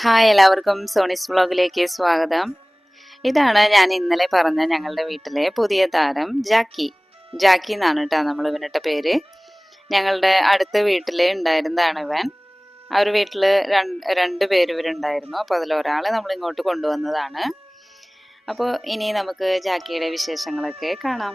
Hi എല്ലാവർക്കും സോണിസ് വ്ളോഗിലേക്ക് സ്വാഗതം. ഇതാണ് ഞാൻ ഇന്നലെ പറഞ്ഞ ഞങ്ങളുടെ വീട്ടിലെ പുതിയ താരം ജാക്കി. ജാക്കി എന്നാണ് കേട്ടോ നമ്മൾ ഇവനിട്ട പേര്. ഞങ്ങളുടെ അടുത്ത വീട്ടിൽ ഉണ്ടായിരുന്നതാണ് ഇവൻ. ആ ഒരു വീട്ടിൽ രണ്ട് പേര് ഇവരുണ്ടായിരുന്നു. അപ്പോൾ അതിലൊരാളെ നമ്മൾ ഇങ്ങോട്ട് കൊണ്ടുവന്നതാണ്. അപ്പോൾ ഇനി നമുക്ക് ജാക്കിയുടെ വിശേഷങ്ങളൊക്കെ കാണാം.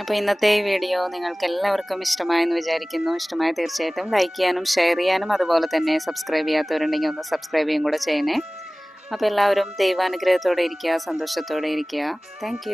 അപ്പോൾ ഇന്നത്തെ ഈ വീഡിയോ നിങ്ങൾക്ക് എല്ലാവർക്കും ഇഷ്ടമായെന്ന് വിചാരിക്കുന്നു. ഇഷ്ടമായ തീർച്ചയായിട്ടും ലൈക്ക് ചെയ്യാനും ഷെയർ ചെയ്യാനും അതുപോലെ തന്നെ സബ്സ്ക്രൈബ് ചെയ്യാത്തവരുണ്ടെങ്കിൽ ഒന്ന് സബ്സ്ക്രൈബ് ചെയ്യും കൂടെ ചെയ്യണേ. അപ്പോൾ എല്ലാവരും ദൈവാനുഗ്രഹത്തോടെ ഇരിക്കുക സന്തോഷത്തോടെ ഇരിക്കുക. താങ്ക്